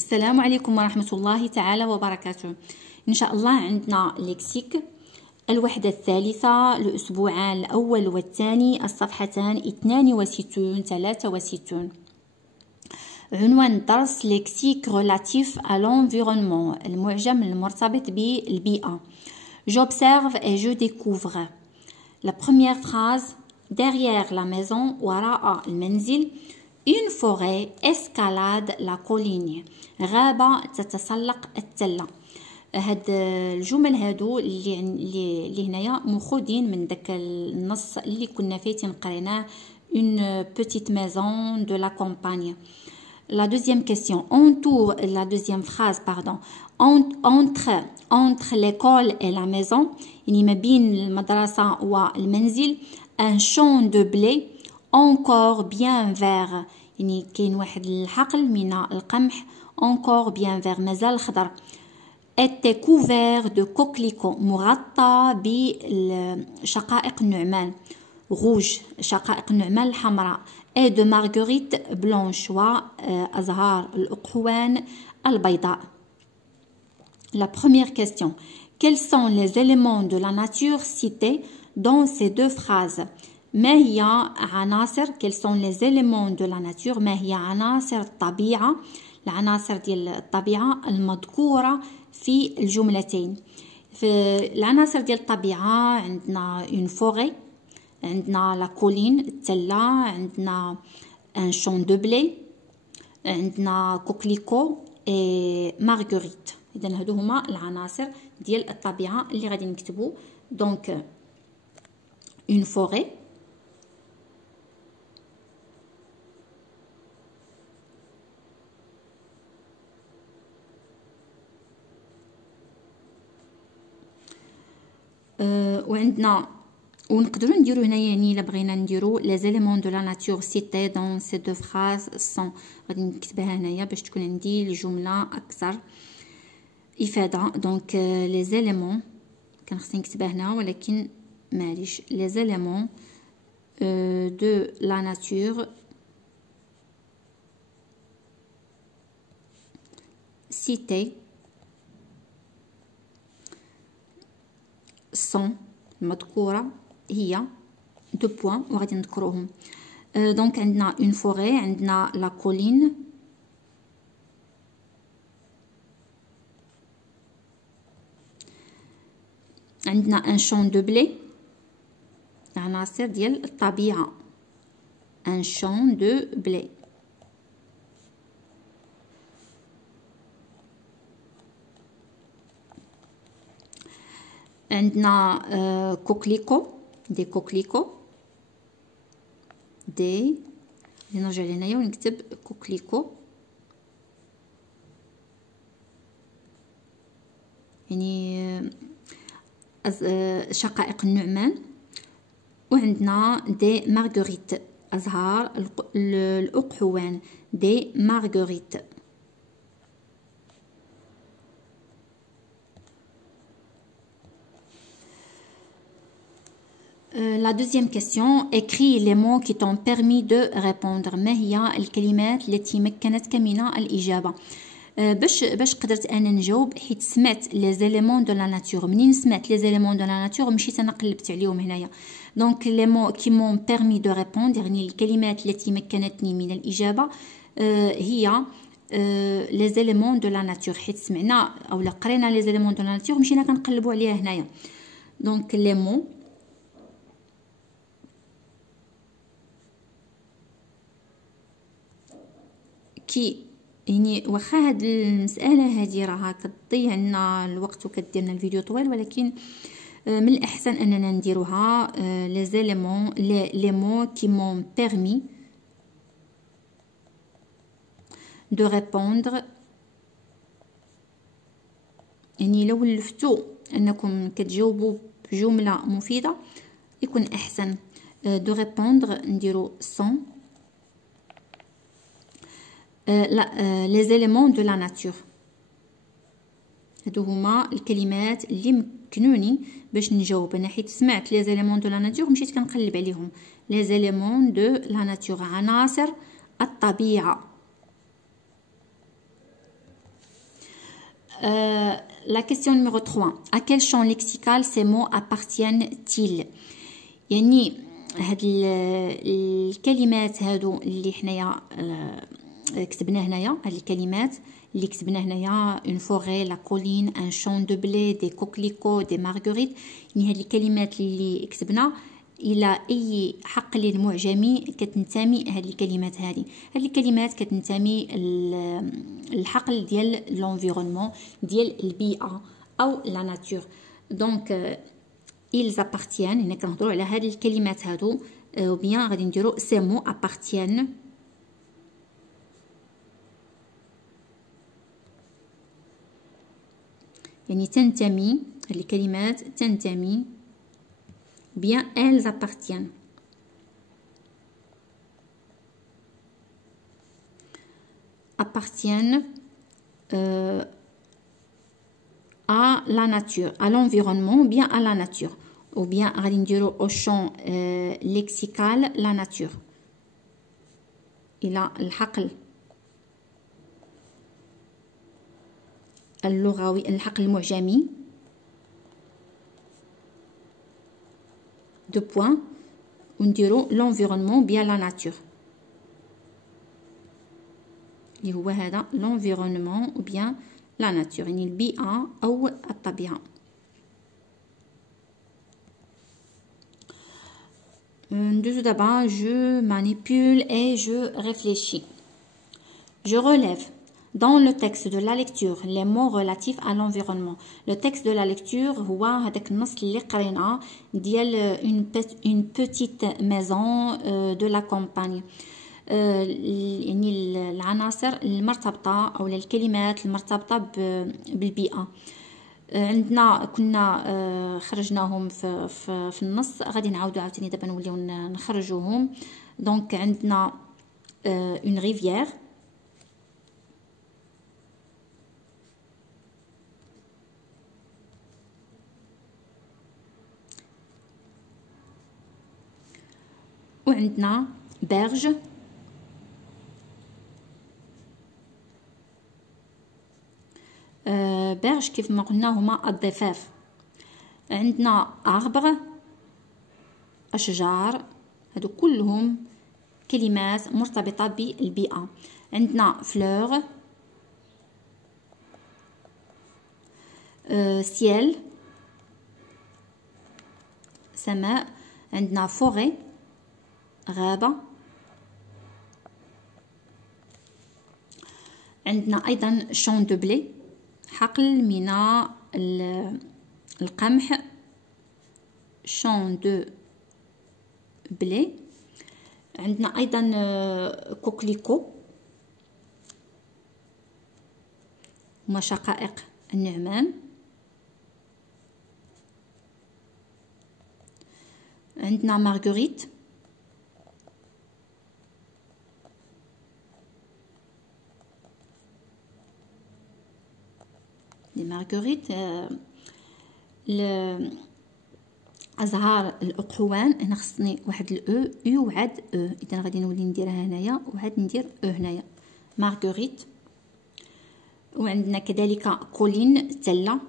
السلام عليكم ورحمة الله تعالى وبركاته. إن شاء الله عندنا لكسيك الوحدة الثالثة الأسبوعان الأول والثاني الصفحتان 62 63. عنوان الدرس لكسيك relatif à l'environnement، المعجم المرتبط بالبيئة. J'observe et je découvre. La première phrase: derrière la maison وراء المنزل une forêt escalade la colline. غابة تتسلق التلة. هاد الجمل هادو اللي هنايا مخودين من داك النص اللي كنا فيه تنقريناه une petite maison de la campagne. La deuxième question, la deuxième phrase, pardon. Entre l'école et la maison, يعني ما بين المدرسة والمنزل un champ de blé encore bien vert، يعني كاين واحد الحقل من القمح encore bien vert، مازال خضر. était couvert de coquelicots، مغطى بشقائق النعمان rouge، شقائق النعمان الحمراء، et de marguerite blanche، وأزهار الأقحوان البيضاء. La première question: quels sont les éléments de la nature cités dans ces deux phrases؟ ما هي عناصر quels sont les éléments de la nature، ما هي عناصر الطبيعة، العناصر ديال الطبيعة المذكورة في الجملتين. في العناصر ديال الطبيعة عندنا une forêt، عندنا لا كولين التلة، عندنا ان شون دو بلي، عندنا كوكليكو اي مارغوريت. اذا هادو هما العناصر ديال الطبيعه اللي غادي نكتبو. دونك اون فوري، وعندنا ونقدروا نديرو هنايا يعني الا بغينا نديرو لي زيليمون دو لا ناتور سيتي دون سي دو فراز سون. غادي نكتبها هنايا باش تكون عندي الجمله اكثر افاده. دونك لي زيليمون كان خصني نكتبها هنا ولكن معليش. لي زيليمون دو لا ناتور سيتي سون، مذكوره هي دو بوين وغادي نذكروهم. دونك عندنا اون فوري، عندنا لا كولين، عندنا ان شون دو بلي، عناصر ديال الطبيعه، ان شون دو بلي. عندنا كوكليكو، دي كوكليكو، دي نرجع لهنايا ونكتب كوكليكو، يعني شقائق النعمان. وعندنا دي مارغوريت، أزهار الأقحوان، دي مارغوريت. La deuxième question: écris les mots qui t'ont permis de répondre. ما هي الكلمات التي مكنتك من الإجابة؟ باش قدرت انا نجاوب حيت سمعت لي زيليمون دو لا ناتور. منين سمعت لي زيليمون دو لا ناتور مشيت انا قلبت عليهم هنايا. دونك لي مو كي مون بيرمي دو ريبوندر، يعني الكلمات التي مكنتني من الإجابة هي لي زيليمون دو لا ناتور، حيت سمعنا اولا قرينا لي زيليمون دو لا ناتور مشينا كنقلبوا عليها هنايا. دونك لي مو كي يعني واخا هاد المساله هادي راها كتضيع لنا الوقت وكدير لنا الفيديو طويل، ولكن من الاحسن اننا نديروها لي زيليمون لي مو كي مون بيرمي دو ريبوندر. يعني لو ولفتو انكم كتجاوبوا بجمله مفيده يكون احسن. دو ريبوندر نديرو سون les éléments de la nature. هادو هما الكلمات اللي مكنوني باش نجاوب انا، حيت سمعت لي زيليمون دو لا ناتور مشيت كنقلب عليهم. لي زيليمون دو لا ناتور، عناصر الطبيعه. La question numéro 3. À quel champ lexical ces mots appartiennent-ils؟ يعني هاد الكلمات هادو اللي حنايا كتبنا هنايا، هاد الكلمات اللي كتبنا هنايا اون فوري، لا كولين، ان شون دو بلي، دي كوكليكو، دي مارغوريت، يعني هاد الكلمات اللي كتبنا الى اي حقل المعجمي كتنتمي هاد الكلمات هادي. هاد الكلمات كتنتمي الحقل ديال لونفيرونمون، ديال البيئه او لا ناتور. دونك ils appartiennent، هنا كنهضروا على هاد الكلمات هادو، او بيان غادي نديرو ces mots appartiennent يعني تنتمي، هاد الكلمات تنتمي، bien elles appartiennent à la nature, à l'environnement, ou bien à la nature, ou bien غادي نديرو au champ lexical la nature، إلى الحقل اللغوي، الحقل المعجمي، دو بوان، ونديرو l'environnement bien la nature اللي هو هذا l'environnement ou bien la nature، يعني البيئة أو الطبيعة. ندوزو دابا je manipule et je réfléchis. Je relève dans le texte de la lecture les mots relatifs à l'environnement. Le texte de la lecture هو هذاك النص اللي قريناه ديال une petite maison de la campagne، يعني العناصر المرتبطة أو الكلمات المرتبطة بالبيئة. عندنا كنا خرجناهم في النص، غادي نعاودو عاوتاني دابا نوليو نخرجوهم. دونك عندنا اون ريفيير، وعندنا berge، berge كيف ما قلنا هما الضفاف. عندنا arbre، أشجار، هادو كلهم كلمات مرتبطة بالبيئة. عندنا fleur، ciel، سماء. عندنا forêt، غابة. عندنا أيضا champ de blé، حقل من القمح، champ de blé. عندنا أيضا كوكليكو، هما شقائق النعمان. عندنا مارغوريت، دي مارغوريت، أزهار الأقحوان. هنا خصني واحد الأو يو وعاد أو، إذا غادي نولي نديرها هنايا وعاد ندير أو هنايا، مارغوريت. وعندنا كذلك كولين، تلة،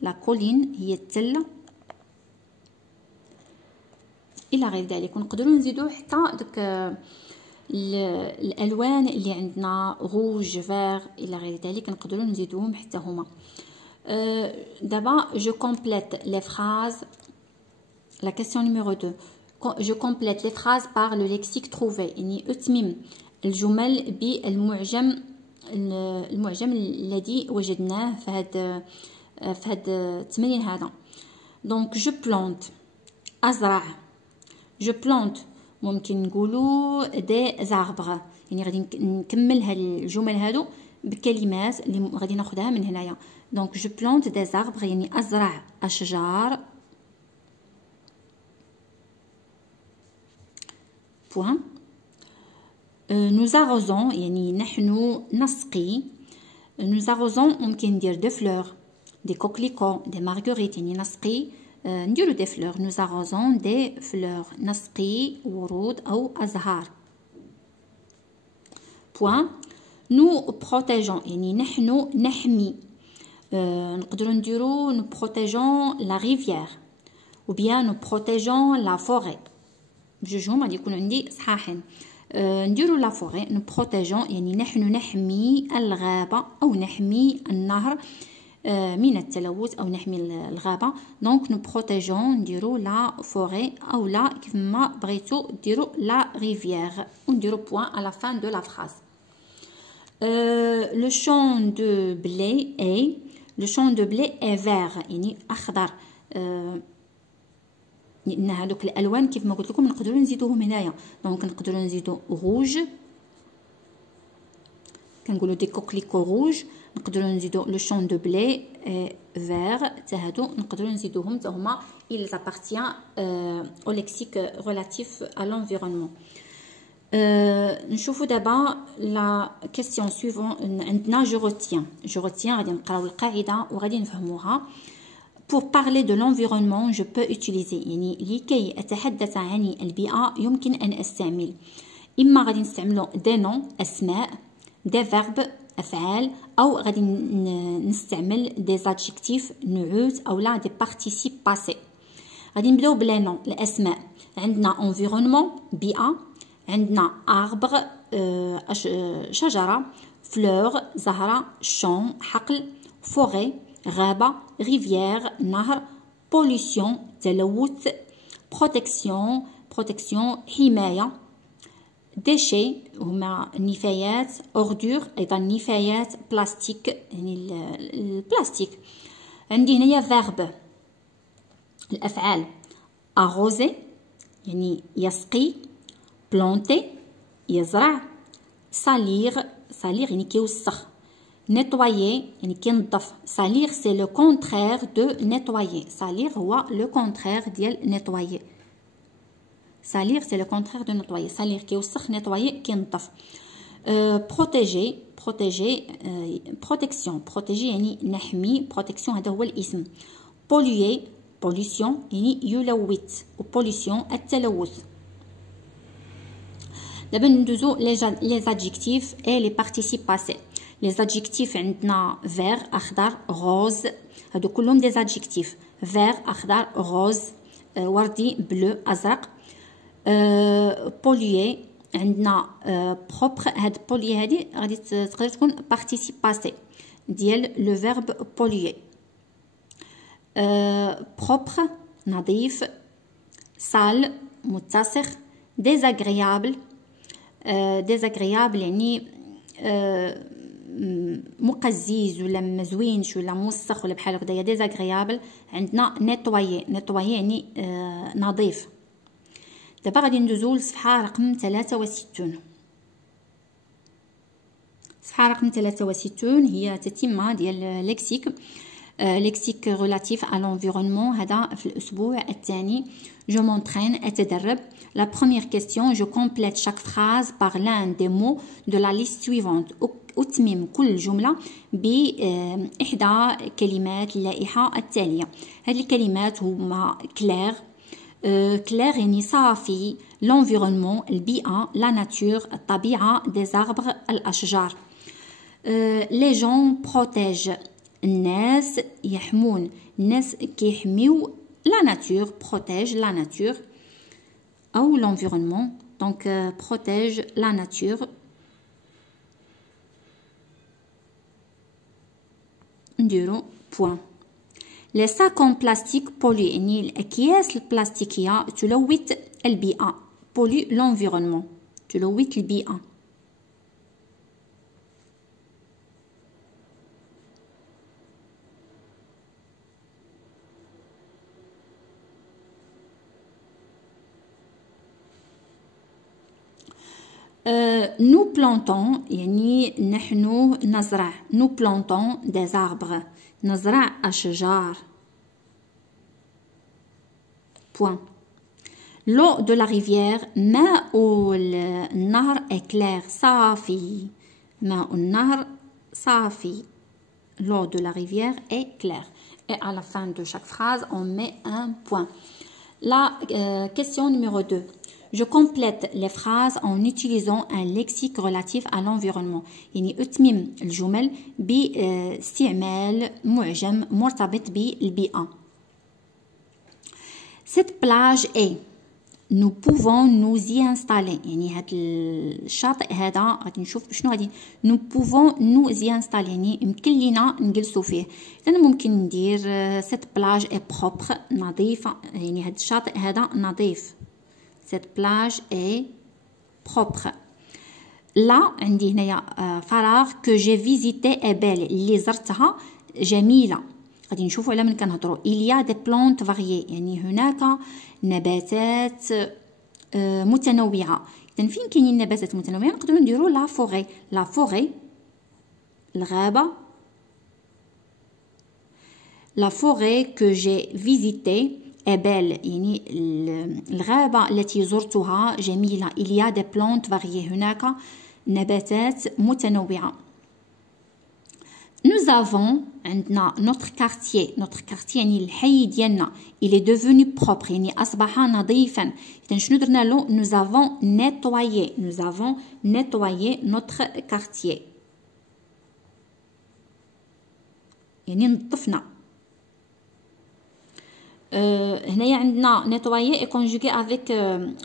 لا كولين هي التلة، إلى غير ذلك. ونقدروا نزيدو حتى داك الألوان اللي عندنا روج، فيغ، إلى غير ذلك، نقدروا نزيدوهم حتى هما. دابا جو كومبليت لي فراز. La question numéro 2. Je complète les phrases par le lexique trouvé. يعني أتمم الجمل بالمعجم الذي وجدناه في هاد التمرين هذا. دونك جو بلونت، أزرع. جو بلونت ممكن نقولوا دي زاربغ، يعني غادي نكمل هاد الجمل هادو بكلمات اللي غادي ناخذها من هنايا. دونك جو بلونت دي زاربغ يعني أزرع أشجار. بوان. nous arrosons يعني نحن نسقي. nous arrosons ممكن ندير دي فلور، دي كوكليكو، دي مارغوريت، يعني نسقي نديرو دي فلور. nous arrosons دي فلور، نسقي ورود أو أزهار. بوان. nous protégeons يعني نحن نحمي. نقدروا نديروا nous protégeons la rivière ou bien nous protégeons la forêt. بجوجهم غادي يكونوا عندي صحاحين. نديروا لا فوري نو بروتيجون يعني نحن نحمي الغابة أو نحمي النهر من التلوث أو نحمي الغابة. دونك نو بروتيجون نديروا لا فوري أو لا كيف ما بغيتو ديروا لا ريفيير ونديروا بوان على فان دو لا فراز. لو شون دو بلي اي لو شون دو بلي اي فير يعني أخضر. لأن هذوك الألوان كيف ما قلت لكم نقدروا نزيدوهم هنايا. دونك نقدروا نزيدو روج كنقولوا دي كوكليكو روج. نقدروا نزيدو لو شون دو بلي فير تا هادو نقدروا نزيدوهم تا هما ils appartiennent au lexique relatif à l'environnement. نشوفوا دابا لا كيسيون سويفون. عندنا جو روتيان غادي نقراو القاعده وغادي نفهموها. Pour parler de l'environnement, je peux utiliser يعني لكي أتحدث عن البيئة يمكن أن أستعمل إما غادي نستعملو des noms أسماء des verbes أفعال أو غادي نستعمل des adjectifs نعوت أو لا des participes passés. غادي نبداو بلي نون الأسماء. عندنا environnement بيئة عندنا arbre شجرة fleur زهرة champ حقل forêt غابة rivière نهر pollution تلوث protection حماية déchets هما النفايات ordure أيضا نفايات بلاستيك يعني البلاستيك. عندي هنايا verbe الأفعال arroser يعني يسقي planter يزرع salir يعني كيوسخ nettoyer يعني كينظف. salir c'est le contraire de nettoyer. salir هو le contraire ديال nettoyer. salir c'est le contraire de nettoyer. salir كيوسخ nettoyer كينظف. protéger protection يعني نحمي protection هذا هو الاسم. polluer pollution يعني يلوث و pollution التلوث. دابا ندوزو les adjectifs et les participes passés. les adjectifs عندنا vert أخضر rose هادو كلهم des adjectifs. vert أخضر rose وردي بلو أزرق. polluer عندنا propre. هاد polluer هادي غادي تقدر تكون participe passé ديال le verbe polluer. propre نظيف sale متسخ désagréable désagréable يعني مقزز ولا مزوينش ولا موسخ ولا بحال هكذايا désagréable. عندنا nettoyer يعني نظيف. دابا غادي ندوزو لصفحه رقم 63. صفحه رقم 63 هي تتمه ديال لكسيك relatif à l'environnement. هذا في الأسبوع الثاني. je m'entraîne أتدرب. la première question je complète chaque phrase par l'un des mots de la liste suivante. أتمم كل جملة بإحدى كلمات اللائحة التالية. هذه الكلمات هما clair clair يعني صافي l'environnement البيئة la nature الطبيعة des arbres الأشجار. les gens protègent الناس يحمون. الناس كيحميو la nature protège la nature أو l'environnement. donc protège la nature. نديرو point. les sacs en plastique polluent يعني الأكياس البلاستيكية تلوث البيئة. pollue l'environnement تلوث البيئة. nous plantons يعني نحن نزرع. nous plantons des arbres نزرع أشجار. point. l'eau de la rivière ماء النهر est clair صافي. ماء النهر صافي. l'eau de la rivière est claire. et à la fin de chaque phrase on met un point. la question numéro 2. Je complète les phrases en utilisant un lexique relatif à l'environnement. يعني أتمم الجمل باستعمال معجم مرتبط بالبيئة. Cette plage est. Nous pouvons nous y installer. يعني هاد الشاطئ هذا غادي نشوف شنو غادي. Nous pouvons nous y installer. يعني يمكن لينا نجلسوا فيه. إذا ممكن ندير cette plage est propre نظيفة. يعني هاد الشاطئ هذا نظيف. Cette plage est propre. لا عندي هنايا فراغ que j'ai visité est belle. اللي زرتها جميلة. غادي نشوفوا على من كنهضروا. Il y a des plantes variées. يعني هناك نباتات متنوعة. إذن فين كاينين نباتات متنوعة نقدروا نديروا لا فوغي. لا فوغي الغابة. لا فوغي que j'ai visité est belle. يعني الغابة التي زرتها جميلة. Il y a des plantes variées. هناك نباتات متنوعة. Nous avons عندنا notre quartier يعني الحي ديالنا il est devenu propre يعني أصبح نظيفا. إذا شنو درنا له nous avons nettoyé notre quartier يعني نظفنا. هنايا عندنا nettoyer est conjugué avec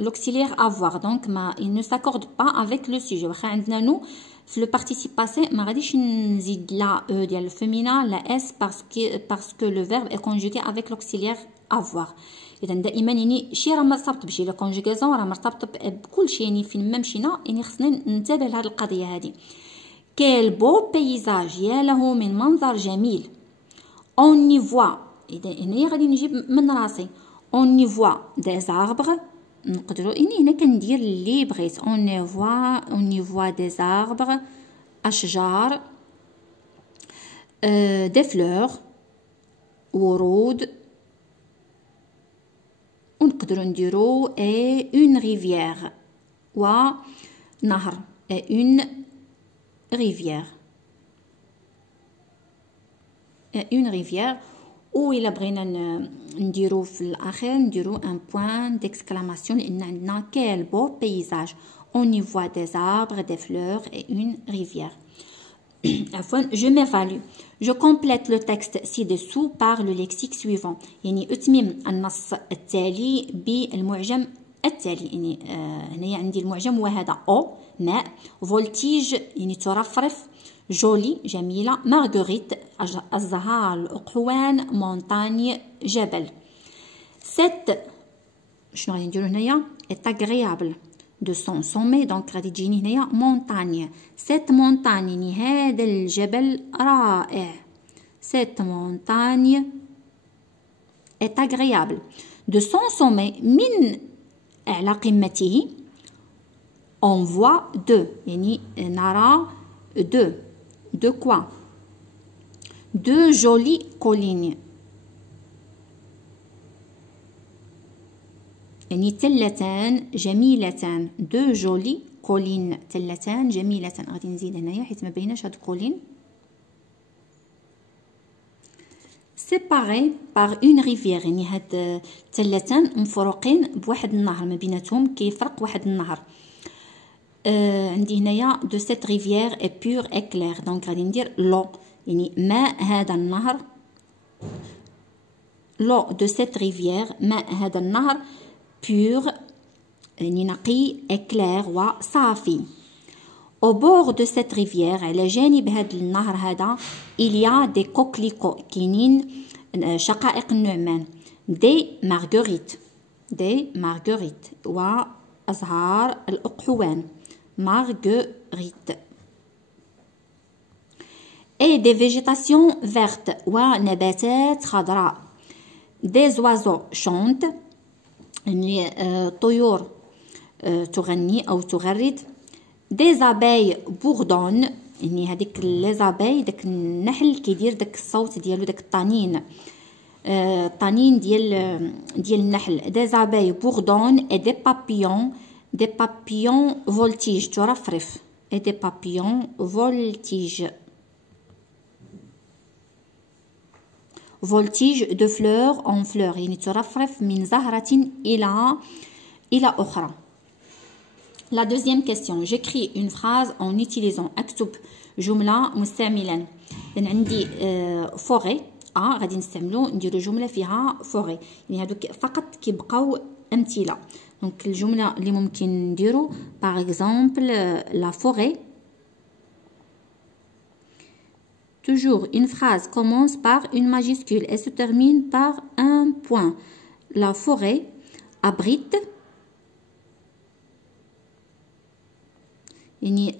l'auxiliaire avoir donc il ne s'accorde pas avec le sujet. واخا عندنا nous في لو participe passé ما غاديش نزيد لا او ديال الفيمينا لا اس باسكو لو فيرب est conjugué avec l'auxiliaire avoir. اذا دائما يعني شي راه مرتبط بشي. لو كونجوغاسيون راه مرتبط بكل شيء. يعني فين ما مشينا يعني خصنا ننتبه لهاد القضيه هذه. كيل بو بيزاج يا له من منظر جميل. اون ني فوا إذا هنايا غادي نجيب من راسي. اون ني فوا دي زاربغ نقدروا يعني هنا كندير اللي بغيت. اون ني فوا دي زاربغ اشجار دي فلور ورود. ونقدروا نديروا اي اون ريفيير ونهر. اي اون ريفيير اون ريفيير. وإلا بغينا نديرو في الأخير نديرو ان بوين ديكسكلاماسيون لأن عندنا كيل بو بيزاج. On y voit des arbres, des fleurs et une rivière. Je m'évalue. Je complète le texte ci-dessous par le lexique suivant. يعني أتمم النص التالي بالمعجم التالي. يعني هنايا عندي المعجم وهذا أو ماء. فولتيج يعني ترفرف. جولي جميلة. مارغوريت الزهار الأقحوان. مونتاني جبل. ست شنو غادي نديرو هنايا est agréable de son sommet donc غادي تجيني هنايا مونتاني. ست مونتاني يعني هذا الجبل رائع. ست مونتاني est agréable de son sommet من أعلى قمته. on voit deux يعني نرى de quoi deux jolies collines يعني تلتان جميلتان. دو جولي كولين تلتان جميلتان. غادي نزيد هنايا حيت ما بيناش هاد كولين. سيباري بار اون ريفيير يعني هاد التلتان مفروقين بواحد النهر ما بيناتهم كيفرق واحد النهر. عندي هنايا دو سيت ريفيير اي بور اي كلير دونك غادي ندير لو يعني ماء هذا النهر. لو دو سيت ريفيير ماء هذا النهر بور يعني نقي éclair وصافي. au bord de cette rivière على جانب هذا النهر هذا il y a des coquelicots كاينين شقائق النعمان. des marguerites وأزهار الأقحوان. marguerite et des végétations vertes ونباتات خضراء. des oiseaux chantent يعني طيور تغني أو تغرد. دي زاباي بوغدون يعني هذيك لي زاباي داك النحل كيدير داك الصوت ديالو داك الطنين. الطنين ديال النحل. دي زاباي بوغدون اي دي بابيون فولتيج ترفرف. اي دي بابيون فولتيج. فولتيج دو فلور اون فلور يعني ترفرف من زهرة إلى أخرى. La deuxième question, j'écris une phrase en utilisant أكتب جملة مستعملا. لأن عندي فوري غادي نستعملو نديرو جملة فيها فوري، يعني هادوك فقط كيبقاو أمثلة. دونك الجملة اللي ممكن نديرو باغ اكزومبل لا فوري. Toujours une phrase commence par une majuscule et se termine par un point. La forêt abrite يعني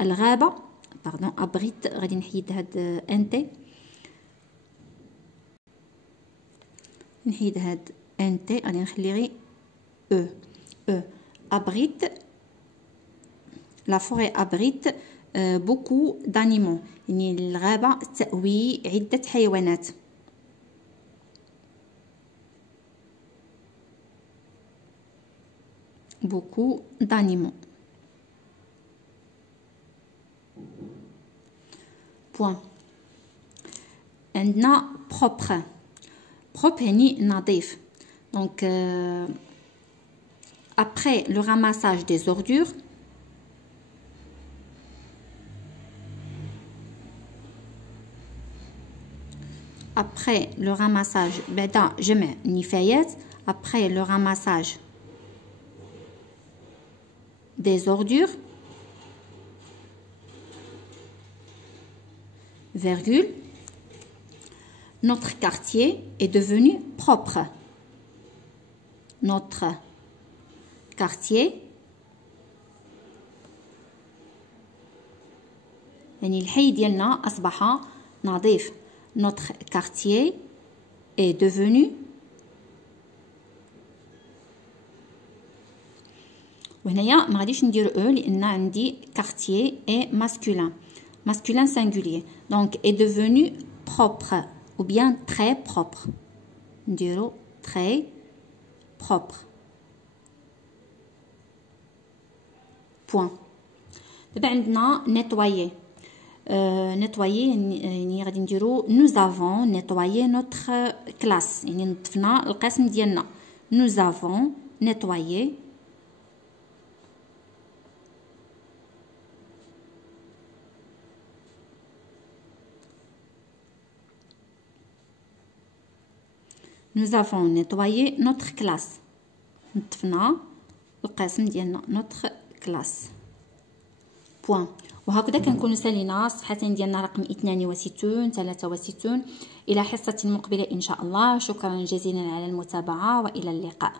الغابة باردون أبريت غادي نحيد هاد انتي، نحيد هاد انتي غادي نخلي غير او أبريت. لا فوري أبريت بوكو دانيمون، يعني الغابة تأوي عدة حيوانات. بوكو دانيمون. بوان. عندنا بروبر. بروبر يعني نظيف. دونك après le ramassage des ordures après le ramassage بعد جمع النفايات après le ramassage des ordures virgule notre quartier est devenu propre. Notre quartier يعني الحي ديالنا أصبح نظيف. Notre quartier est devenu وهنايا ما غاديش ندير او لأن عندي quartier est masculin. Masculin singulier. Donc est devenu propre ou bien très propre. نديرو très propre. Point. دابا عندنا nettoyer. nettoyer يعني غادي نديرو nous avons nettoyé notre classe، يعني نظفنا القسم ديالنا. nous avons nettoyé notre classe. نظفنا القسم ديالنا notre classe. بوان. وهكذا كنكونوا سالينا الصفحتين ديالنا رقم 62 63. الى حصة مقبلة ان شاء الله. شكرا جزيلا على المتابعة والى اللقاء.